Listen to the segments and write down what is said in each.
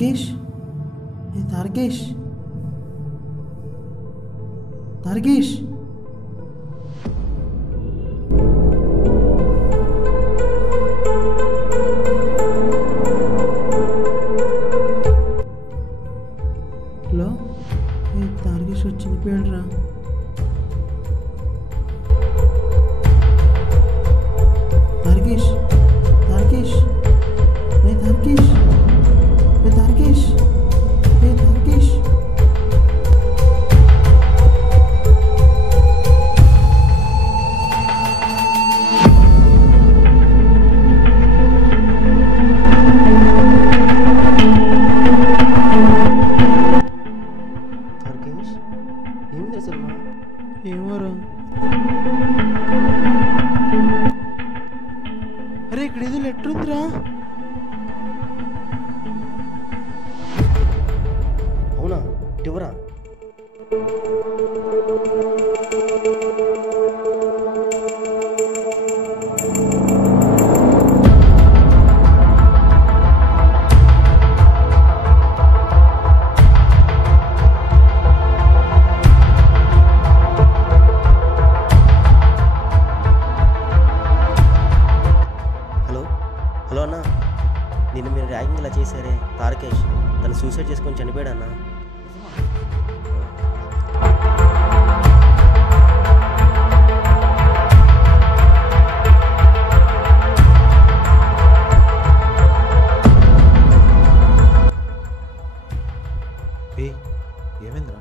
తారకేష్, ఏ Tarakesh, Tarakesh. Hello, ఏ తారకేష్ చనిపోయాడు రా. తారకేష్, తారకేష్, ఏ తారకేష్, ఏ తారకేష్, ఏ తారకేష్. తారకేష్ ఏమిటి అసలు? ఏమోరా. అరే ఇక్కడ ఏదో లెటర్ ఉందిరా. అవునా? ఇటువరా. హలో హలో అన్న, నిన్ను మీరు ర్యాగింగ్ ఇలా చేశారే తారకేష్, తను సూసైడ్ చేసుకొని చనిపోయాడు అన్న. ఏమైందిరా?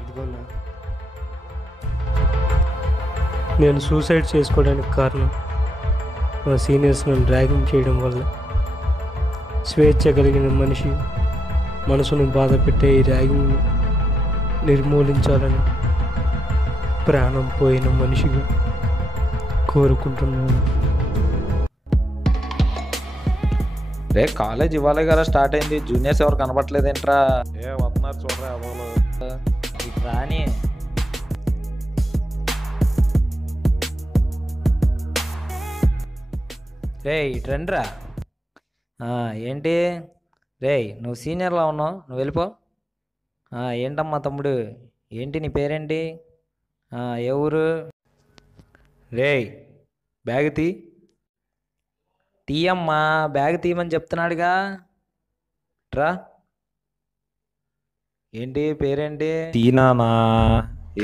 ఇదిగో అన్న. నేను సూసైడ్ చేసుకోవడానికి కారణం మా సీనియర్స్ నన్ను ర్యాగింగ్ చేయడం వల్ల. స్వేచ్ఛ కలిగిన మనిషి మనసును బాధ పెట్టే ఈ ర్యాగింగ్ నిర్మూలించాలని ప్రాణం పోయిన మనిషిగా కోరుకుంటున్నాను. రే కాలేజ్ ఇవాళ కదా స్టార్ట్ అయింది, జూనియర్స్ ఎవరు కనబట్టలేదేంట్రా? ఏ వస్తున్నారు చూడరా అవ్వలు. రాని రే ఇట్రండ్రా. ఏంటి రే, నువ్వు సీనియర్లా ఉన్నావు, నువ్వు వెళ్ళిపో. ఏంటమ్మా తమ్ముడు, ఏంటి నీ పేరేంటి, ఏ ఊరు? రే బ్యాగ్ తీయమ్మా, బ్యాగ్ తీయమని చెప్తున్నాడుగా. రా. ఏంటి పేరేంటి? తీనానా?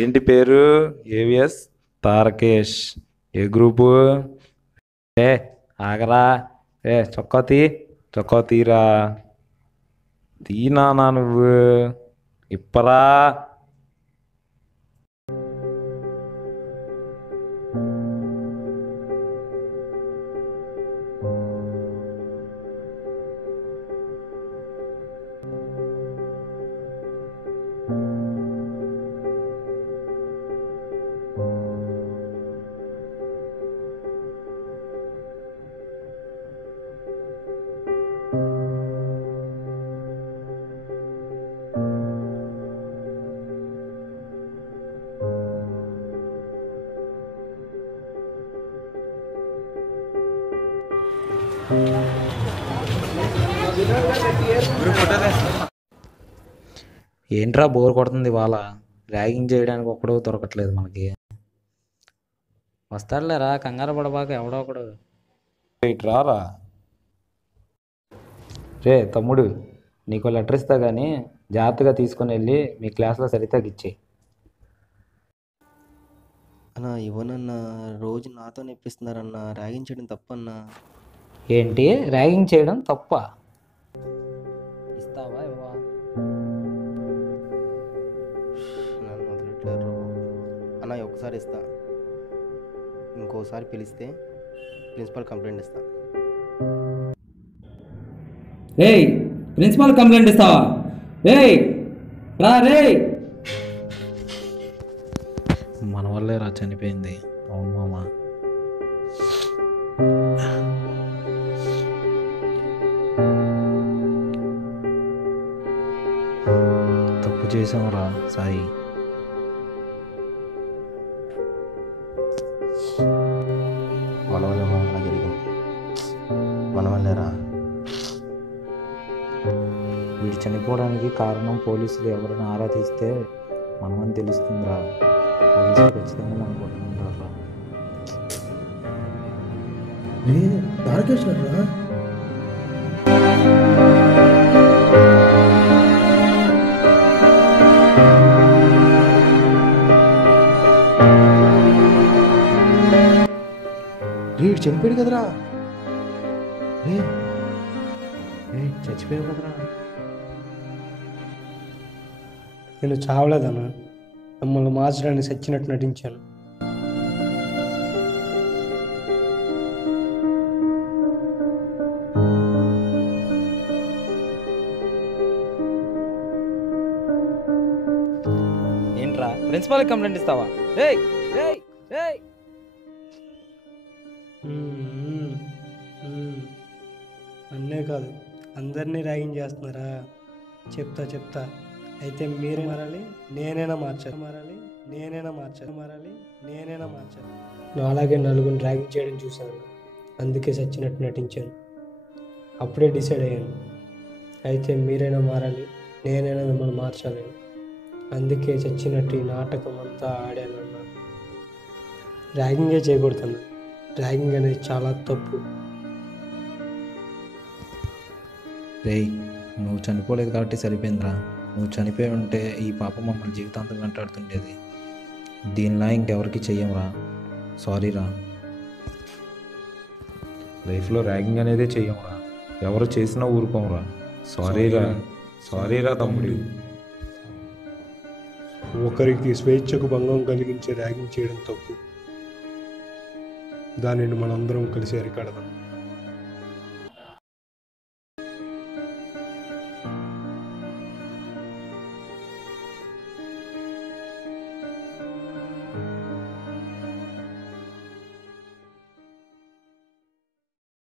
ఏంటి పేరు? ఏవిఎస్ తారకేష్. ఏ గ్రూపు? ఏ ఆగరా, ఏ చొక్కా తీరా. తీనానా నువ్వు? ఇప్పరా. ఏంట్రా బోర్ కొడుతుంది ఇవాళ, ర్యాగింగ్ చేయడానికి ఒక్కడో దొరకట్లేదు మనకి. వస్తాడులేరా, కంగారు పడబాక, ఎవడో ఒకడు. రారా. రే తమ్ముడు, నీకు లెటర్ ఇస్తా కానీ జాగ్రత్తగా తీసుకొని వెళ్ళి మీ క్లాస్లో సరితకి ఇచ్చేయి. అన్న ఇవ్వనన్నా, రోజు నాతో నెప్పిస్తున్నారన్న, ర్యాగింగ్ చేయడం తప్పన్నా. ఏంటి ర్యాగింగ్ చేయడం తప్ప? ఇస్తావా ఇవ్వవా? నన్ను వదిలేట్లేరు అన్న. ఒకసారి ఇస్తా, ఇంకోసారి పిలిస్తే ప్రిన్సిపల్ కంప్లైంట్ ఇస్తా. రేయ్ ప్రిన్సిపల్ కంప్లైంట్ ఇస్తావా? రేయ్ రా రేయ్. మన వల్లే రా చనిపోయింది. అవును మామ. తప్పు చేసాంరా సాయి. మన వల్ల జరిగింది, మన వల్లేరా. చనిపోవడానికి కారణం పోలీసులు ఎవరిని ఆరా తీస్తే మనమని తెలుస్తుందిరా. పోలీసులు ఖచ్చితంగా మనం కొట్టుకుంటారా. రే తారకేష్ రా. రే చనిపోయాడు కదరా. రే రే చచ్చిపోయావు కదరా. నేను చావలేదన్నా, మిమ్మల్ని మార్చడానికి చచ్చినట్టు నటించాను. ఏంట్రా ప్రిన్సిపాల్ కంప్లైంట్ ఇస్తావా? రేయ్ రేయ్ రేయ్ అన్నే కాదు, అందరినీ ర్యాగింగ్ చేస్తున్నారా? చెప్తా. అయితే మీరే మారాలి, నేనైనా మార్చాలి. నువ్వు అలాగే నలుగురిని ర్యాగింగ్ చేయడం చూశాను, అందుకే చచ్చినట్టు నటించాను. అప్పుడే డిసైడ్ అయ్యాను, అయితే మీరైనా మారాలి, నేనైనా మిమ్మల్ని మార్చాలి. అందుకే చచ్చినట్టు ఈ నాటకం అంతా ఆడాను అన్నాను. ర్యాగింగే చేయకూడదు. ర్యాగింగ్ అనేది చాలా తప్పు. రేయ్ నువ్వు చనిపోలేదు కాబట్టి సరిపోయిందిరా. నువ్వు చనిపోయి ఉంటే ఈ పాప మమ్మల్ని జీవితాంతం వెంటాడుతుండేది. దీనిలా ఇంకెవరికి చెయ్యంరా. సారీరా. లైఫ్లో ర్యాగింగ్ అనేది చెయ్యంరా. ఎవరు చేసినా ఊరుకోంరా. సారీరా తమ్ముడు. ఒకరికి స్వేచ్ఛకు భంగం కలిగించే ర్యాగింగ్ చేయడం తప్పు. దానిని మనందరం కలిసి అరికడదాం.